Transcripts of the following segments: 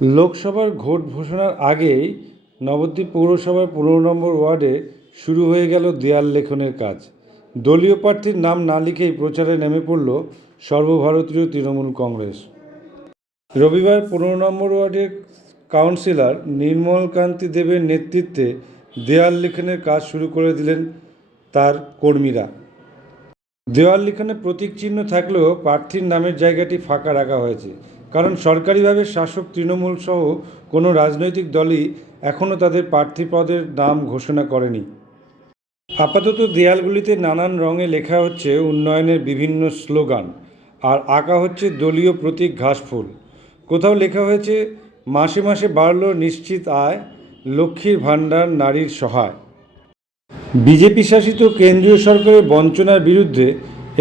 লোকসভার ভোট ঘোষণার আগেই নবদ্বীপ পৌরসভার 15 নম্বর ওয়ার্ডে শুরু হয়ে গেল দেয়াল লেখনের কাজ। দলীয় প্রার্থীর নাম না লিখেই প্রচারে নেমে পড়ল সর্বভারতীয় তৃণমূল কংগ্রেস। রবিবার 15 নম্বর ওয়ার্ডের কাউন্সিলর নির্মল কান্তি দেবের নেতৃত্বে দেয়াল লিখনের কাজ শুরু করে দিলেন তার কর্মীরা। দেওয়াল লিখনে প্রতীক চিহ্ন থাকলেও প্রার্থীর নামের জায়গাটি ফাঁকা রাখা হয়েছে, কারণ সরকারিভাবে শাসক তৃণমূল সহ কোনো রাজনৈতিক দলই এখনও তাদের প্রার্থী পদের নাম ঘোষণা করেনি। আপাতত দেয়ালগুলিতে নানান রঙে লেখা হচ্ছে উন্নয়নের বিভিন্ন স্লোগান, আর আঁকা হচ্ছে দলীয় প্রতীক ঘাসফুল। কোথাও লেখা হয়েছে মাসে মাসে বাড়ল নিশ্চিত আয়, লক্ষ্মীর ভাণ্ডার নারীর সহায়। বিজেপি শাসিত কেন্দ্রীয় সরকারের বঞ্চনার বিরুদ্ধে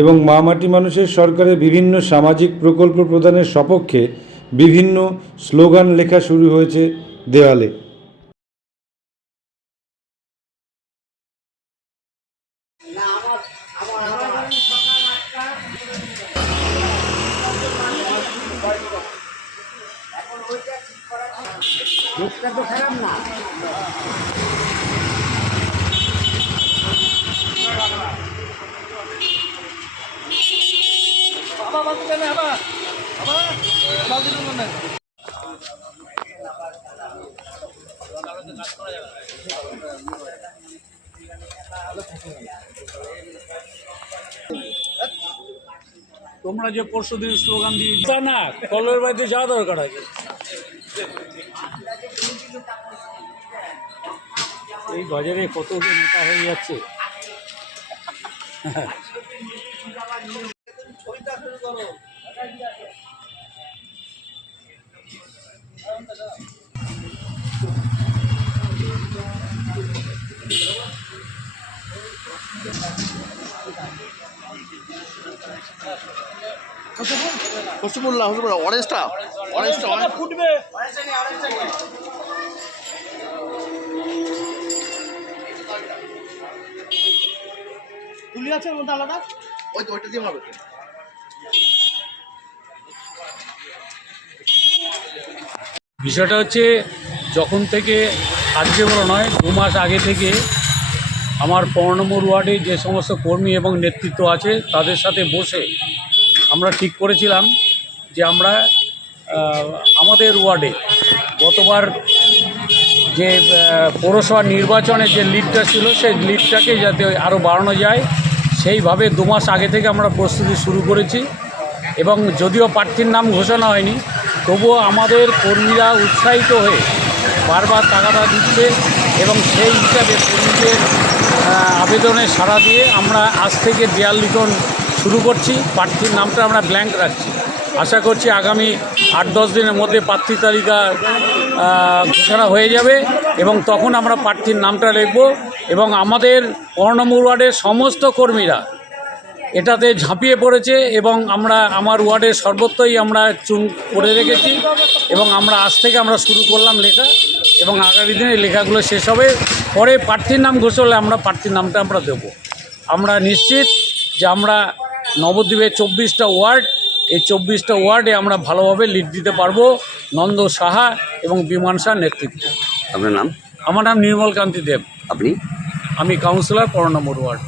এবং মাটি মানুষের সরকারের বিভিন্ন সামাজিক প্রকল্প প্রদানের সপক্ষে বিভিন্ন স্লোগান লেখা শুরু হয়েছে দেওয়ালে। তোমরা যে পরশুদিন স্লোগান দিয়ে তা না, কলের বাড়িতে যাওয়া দরকার আছে। এই বাজারে কত নেতা হয়ে যাচ্ছে। অরেঞ্জটা ফুটবে। তুলি আছে মধ্যে আলাদা, ওই তো ওইটা দিয়ে মারবে। বিষয়টা হচ্ছে, যখন থেকে আজকে বলা নয়, 2 মাস আগে থেকে আমার 15 নম্বর ওয়ার্ডে যে সমস্ত কর্মী এবং নেতৃত্ব আছে তাদের সাথে বসে আমরা ঠিক করেছিলাম যে আমরা আমাদের ওয়ার্ডে গতবার যে পৌরসভা নির্বাচনের যে লিডটা ছিল সেই লিডটাকে যাতে আরও বাড়ানো যায়, সেইভাবে 2 মাস আগে থেকে আমরা প্রস্তুতি শুরু করেছি। এবং যদিও প্রার্থীর নাম ঘোষণা হয়নি, তবুও আমাদের কর্মীরা উৎসাহিত হয়ে বারবার টাকাটা দিচ্ছে এবং সেই হিসাবে কর্মীদের আবেদনে সাড়া দিয়ে আমরা আজ থেকে দেয়াল লিখন শুরু করছি। প্রার্থীর নামটা আমরা ব্ল্যাঙ্ক রাখছি। আশা করছি আগামী 8-10 দিনের মধ্যে প্রার্থী তালিকা ঘোষণা হয়ে যাবে এবং তখন আমরা প্রার্থীর নামটা লিখব। এবং আমাদের 15 নম্বর ওয়ার্ডের সমস্ত কর্মীরা এটাতে ঝাঁপিয়ে পড়েছে এবং আমরা আমার ওয়ার্ডের সর্বত্রই আমরা চুন করে রেখেছি এবং আমরা আজ থেকে আমরা শুরু করলাম লেখা এবং আগামী দিনে লেখাগুলো শেষ হবে। পরে প্রার্থীর নাম ঘোষণা হলে আমরা প্রার্থীর নামটা আমরা দেব। আমরা নিশ্চিত যে আমরা নবদ্বীপের 24টা ওয়ার্ড, এই 24টা ওয়ার্ডে আমরা ভালোভাবে লিড দিতে পারবো নন্দ সাহা এবং বিমান শাহর নেতৃত্বে। আপনার নাম? আমার নাম নির্মল কান্তি দেব। আপনি? আমি কাউন্সিলর 15 নম্বর ওয়ার্ড।